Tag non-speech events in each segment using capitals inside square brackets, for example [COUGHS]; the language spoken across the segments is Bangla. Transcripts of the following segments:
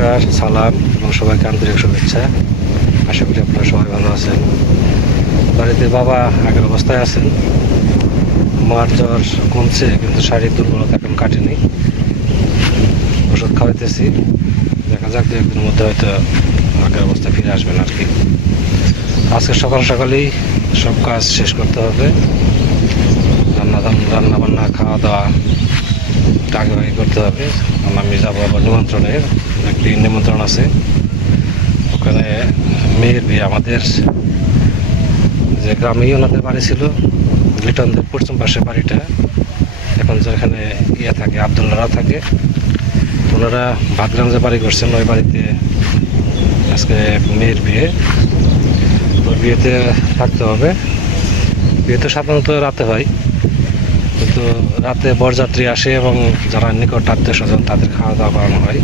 নমস্কার, সালাম এবং সবাইকে আন্তরিক শুভেচ্ছা। আশা করি আপনারা সবাই ভালো আছেন। বাড়িতে বাবা আগের অবস্থায় আছেন। মার জ্বর কমছে, কিন্তু শারীরিক দুর্বলতা এখন কাটেনি। ওষুধ খাওয়াইতেছি। দেখা যাক দু একদিনের মধ্যে হয়তো আগের অবস্থায় ফিরে আসবেন আর কি। আজকে সকাল সকালেই সব কাজ শেষ করতে হবে। রান্না রান্না বান্না খাওয়া দাওয়া, আগে করতে হবে। আমি যাব আবার নিমন্ত্রণে একটি নিমন্ত্রণ আছে। ওখানে মেয়ের বিয়ে আমাদের যে গ্রামেই ওনাদের বাড়ি ছিল, লিটনদের পশ্চিম পাশে বাড়িটা। এখন যেখানে ইয়ে থাকে আবদুল্লারা থাকে। ওনারা ভাতগ্রাম যে বাড়ি করছেন, ওই বাড়িতে আজকে মেয়ের বিয়ে। তো বিয়েতে থাকতে হবে। বিয়ে তো সাধারণত রাতে হয়। কিন্তু রাতে বরযাত্রী আসে এবং যারা নিকট আত্মীয় স্বজন তাদের খাওয়া দাওয়া করানো হয়।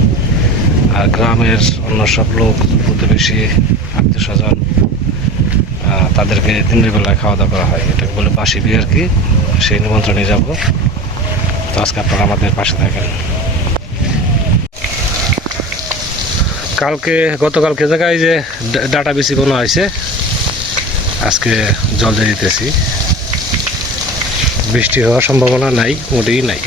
গ্রামের অন্য সব লোক, প্রতিবেশী আত্মীয় স্বজন তাদেরকে দিনের বেলায় খাওয়া দাওয়া করা হয়। এটাকে বলে বাসি বিয়ে আর কি। সেই নিমন্ত্রণে যাব। তো আজকে আপনারা আমাদের পাশে থাকেন। কালকে গতকালকে জায়গায় যে ডাটা বেশি বোনা হয়েছে, আজকে জল দিয়ে দিতেছি। বৃষ্টি হওয়ার সম্ভাবনা নাই, মোটেই নাই।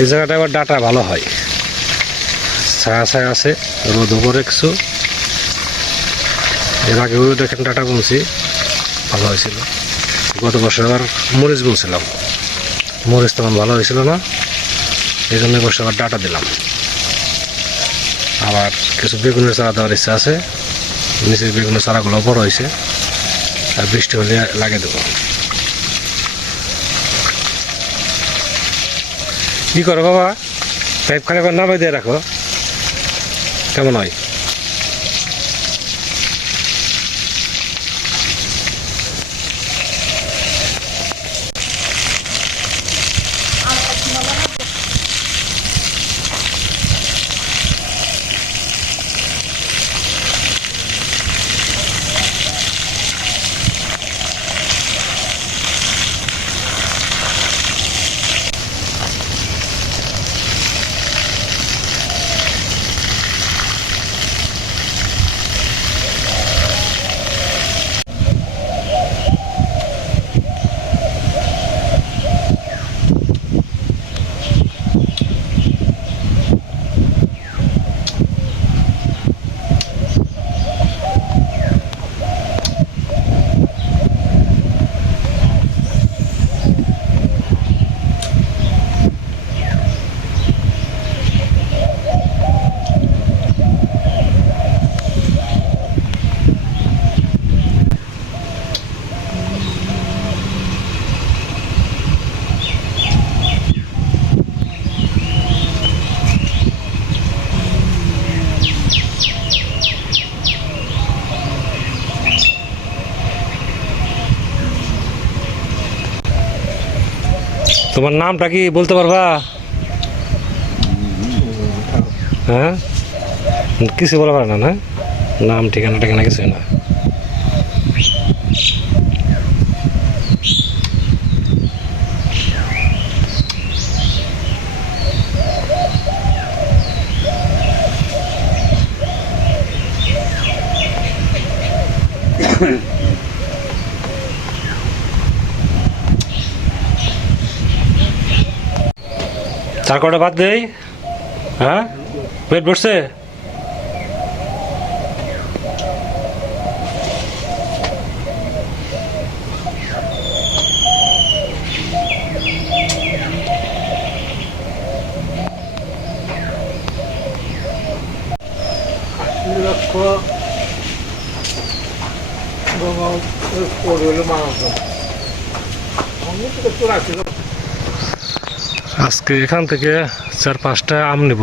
এই জায়গাটা আবার ডাটা ভালো হয়। ছায়া ছায়া আছে রোদ উপরে কিছু এর আগেও দেখেন ডাটা বুনছি ভালো হয়েছিল। গত বছর আবার মরিচ বুনছিলাম মরিচ তখন ভালো হয়েছিল না, এই জন্য বসে আবার ডাটা দিলাম। আবার কিছু বেগুনের চারা দেওয়ার ইচ্ছা আছে নিচে বেগুনের চারাগুলো বড় হয়েছে, আর বৃষ্টি হলে লাগিয়ে দেবো। কি করো বাবা? পাইপ একবার নামাই দিয়ে রাখো। কেমন হয়? তোমার নামটা কি বলতে পারবা? হ্যাঁ? কিছু বলা পারে না না? নাম, ঠিকানা ঠিকানা কিছু না। [COUGHS] চার কটা বাদ দেই? হ্যাঁ? পেট ভরছে? লক্ষ মানুষ আমি তো চুরাশি লক্ষ আজকে এখান থেকে চার, পাঁচটা আম নেব।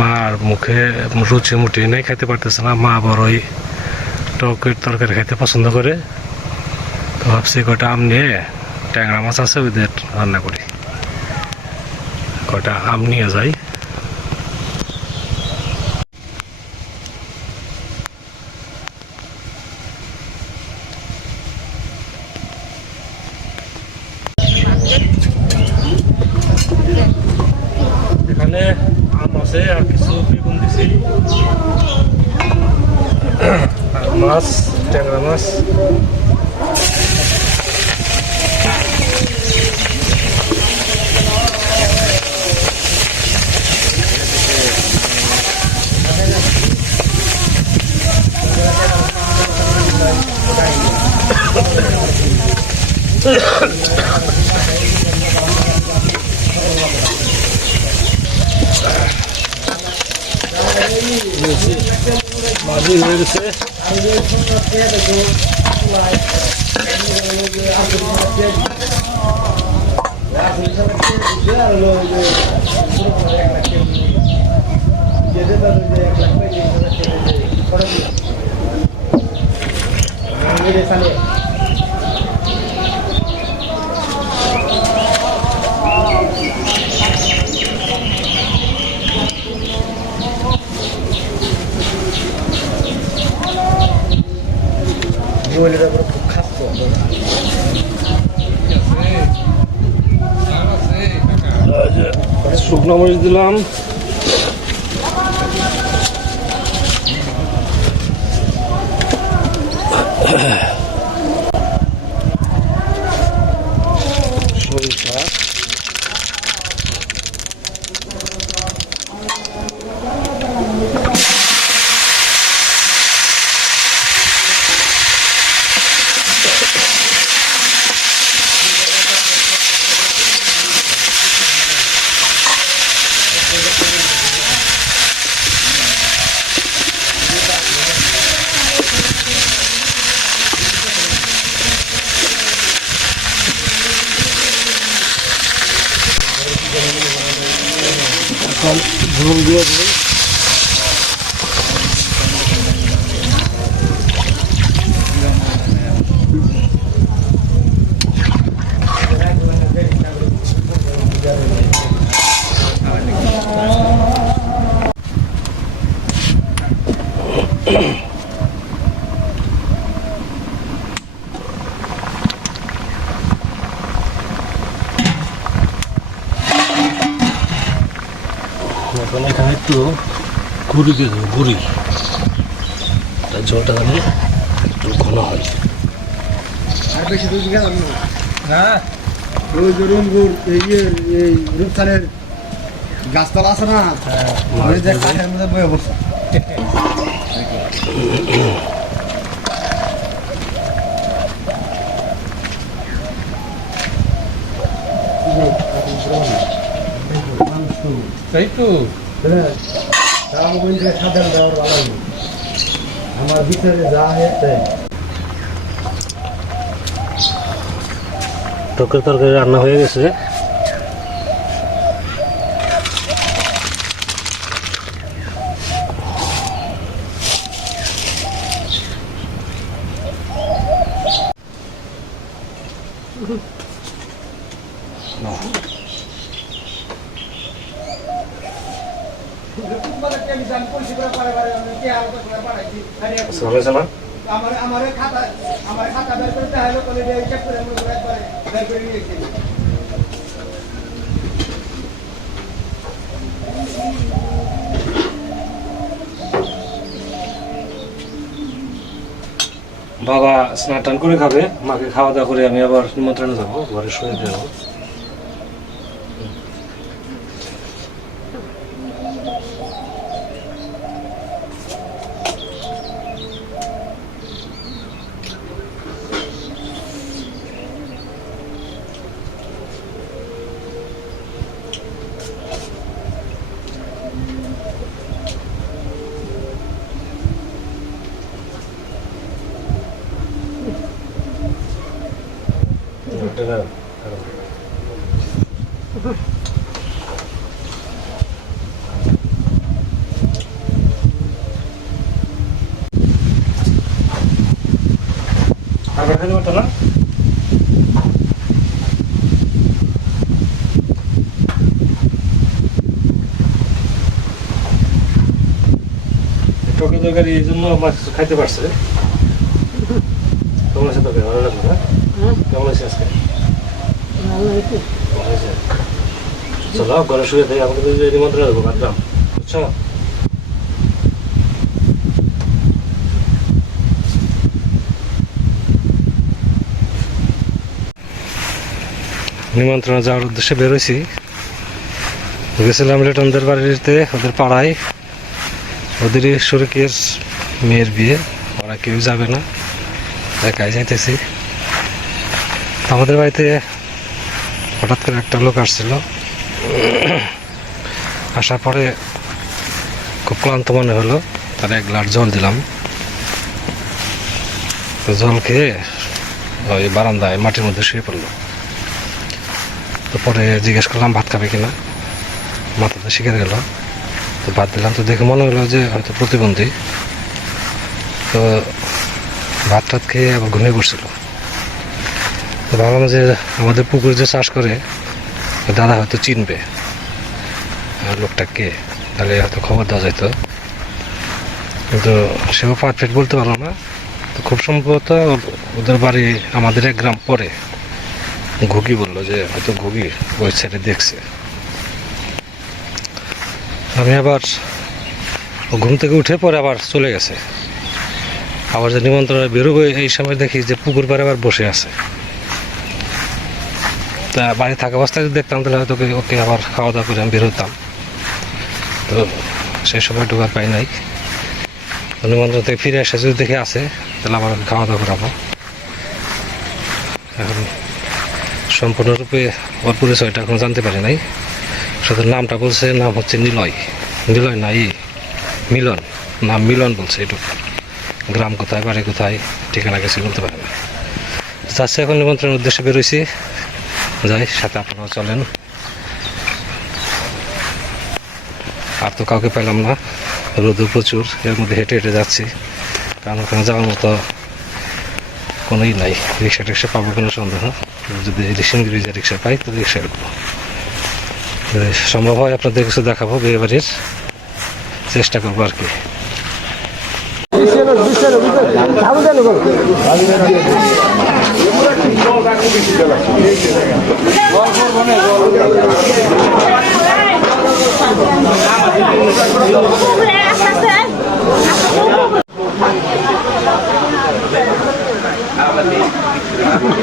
মার মুখে রুচি মুটি নেই, খাইতে পারতেছে না। মা বড়ই টকের তরকারি খাইতে পছন্দ করে। তো ভাবছি কটা আম নিয়ে ট্যাংরা মাছ আছে ওদের রান্না করি। কটা আম নিয়ে যাই। এখানে আম আছে আর কিছু বেগুন দিছি আর মাছ ট্যাংরা মাছ Ugh. মাঝি হয়ে গেছে। শুকনো মরিচ দিলাম। দিয়ে দিয়ে দিই এখন এখানে একটু গুড়ি দিয়ে দেবো গুড়ি। তার জলটা মানে একটু ঘন হয়। বেশি দুধ না। ওই যে এই যে এই রূপসানের গাছতলা আছে না ওই যে কাঠের মধ্যে বয়ে বসে তাই তো। সাধারণ দেওয়ার আমার ভিতরে যা হয়েছে টকের তরকারি রান্না হয়ে গেছে। আমার আমার খাতা আমার খাতা বের করে দেখাল বলে হিসাব করে আমরা বের করে নিয়েছি বাবা স্নান টান করে খাবে মাকে খাওয়া দাওয়া করে আমি আবার নিমন্ত্রণে যাব ঘরে শুয়ে দেবো। আর খাইতে পারতো না? টকে তরকারি এই জন্য মাছ খাইতে পারছে। কেমন আছে তরকারি? ভালো লাগল না? কেমন আছে আজকে? চলো ঘরে শুয়ে থাকি আমাকে নিমন্ত্রণ দেবো বুঝছ? নিমন্ত্রণে যাওয়ার উদ্দেশ্যে বেরোইছি। গেছিলাম লিটনদের বাড়িতে, ওদের পাড়ায়। ওদেরই শরিকের মেয়ের বিয়ে, ওরা কেউ যাবে না, একাই যাইতেছি। আমাদের বাড়িতে হঠাৎ করে একটা লোক আসছিল। আসার পরে খুব ক্লান্ত মনে হলো, তার এক গ্লাস জল দিলাম। জল খেয়ে ওই বারান্দায় মাটির মধ্যে শুয়ে পড়ল। তো পরে জিজ্ঞেস করলাম, ভাত খাবে কিনা? মাথাতে শিখে গেল। তো ভাত দিলাম। তো দেখে মনে হলো যে হয়তো প্রতিবন্ধী। তো ভাত টাত খেয়ে আবার ঘুমিয়ে পড়ছিল। তো ভাবলাম যে আমাদের পুকুর যে চাষ করে দাদা হয়তো চিনবে লোকটা কে? তাহলে হয়তো খবর দেওয়া যেত কিন্তু সেও পারফেক্ট বলতে পারল না। তো খুব সম্ভবত ওদের বাড়ি আমাদের এক গ্রাম পরে। ঘুগি বলল যে, হয়তো ঘুগি ওই সাইডে দেখছে। আমি আবার ঘুম থেকে উঠে পরে আবার চলে গেছে। আবার যে নিমন্ত্রণে বেরোবে এই সময় দেখি যে পুকুর পাড়ে আবার বসে আছে। তা বাড়ি থাকা অবস্থায় যদি দেখতাম, তাহলে হয়তো ওকে- আবার খাওয়া দাওয়া করে আমি বের হতাম তো সেই সময় ঢোকার পাই নাই। নিমন্ত্রণ থেকে ফিরে এসে যদি দেখে আছে, তাহলে আবার খাওয়া দাওয়া করাবো। এখন সম্পূর্ণরূপে ওর পরিচয়টা এখনও জানতে পারি নাই। শুধু নামটা বলছে, নাম হচ্ছে নিলয়। নিলয় নাই মিলন। নাম মিলন বলছে এটুকু। গ্রাম কোথায়, বাড়ি কোথায়, ঠিকানা কিছু বলতে পারে না। যাচ্ছে এখন নিমন্ত্রণের উদ্দেশ্যে বেরোইছি। যাই, সাথে আপনারাও চলেন। আর তো কাউকে পেলাম না। রোদও প্রচুর, এর মধ্যে হেঁটে হেঁটে যাচ্ছি। কারণ ওখানে যাওয়ার মতো কোনোই নাই রিক্সা টিক্সা পাবো কোনো সন্দেহ যদি সিঙ্গি রিজা রিক্সা পাই তো রিক্সা সম্ভব হয় আপনাদের কিছু দেখাবো বিয়ে বাড়ির চেষ্টা করব আর কি।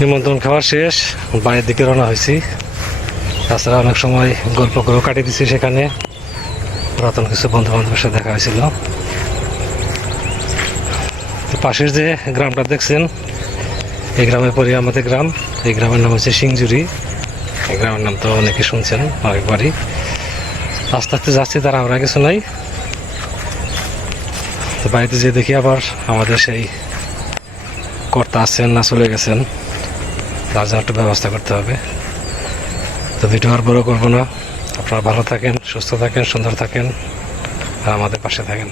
নিমন্ত্রণ খাওয়া শেষ বাড়ির দিকে রওনা হয়েছি। তাছাড়া অনেক সময় গল্প করেও কাটিয়ে দিচ্ছি সেখানে। পুরাতন কিছু বন্ধু বান্ধবের সাথে দেখা হয়েছিল। পাশের যে গ্রামটা দেখছেন, এই গ্রামে পরে আমাদের গ্রাম। এই গ্রামের নাম হচ্ছে সিংজুরি। এই গ্রামের নাম তো অনেকে শুনছেন অনেকবারই আস্তে আস্তে যাচ্ছি, তার আমরা কিছু নাই। তো বাড়িতে যেয়ে দেখি আবার আমাদের সেই কর্তা আসছেন না চলে গেছেন। তার জন্য একটু ব্যবস্থা করতে হবে। তো ভিডিও আর বড় করব না। আপনারা ভালো থাকেন, সুস্থ থাকেন, সুন্দর থাকেন, আর আমাদের পাশে থাকেন।